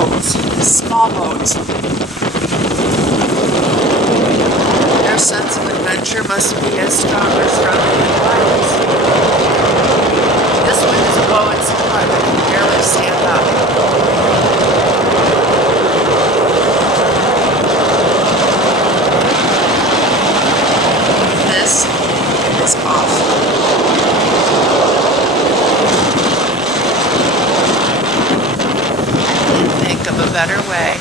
boats, small boats. Their sense of adventure must be as strong or stronger than mine. This one is blowing so hard I can barely stand up. This is awful. I can't think of a better way.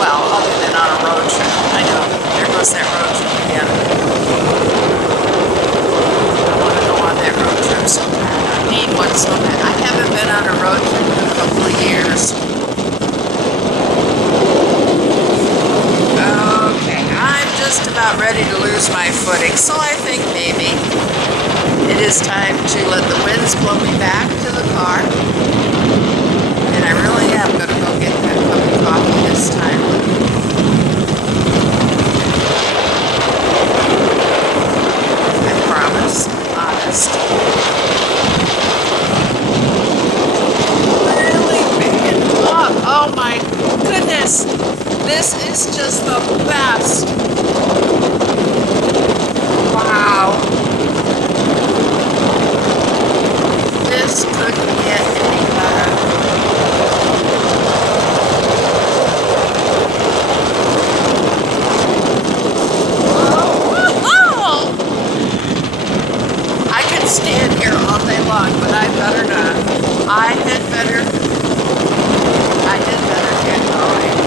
Well, other than on a road trip. I know, there goes that road trip again. I want to go on that road trip so bad. I need one so bad. I haven't been on a road trip in a couple of years. Okay, I'm just about ready to lose my footing, so I think maybe it is time to let the winds blow me back to the car. And I really am going to go get that cup of coffee this time. I promise. Honest. Really big up. Oh my goodness. This is just the best. Wow. This couldn't get any better. Stand here all day long, but I better not. I had better get going.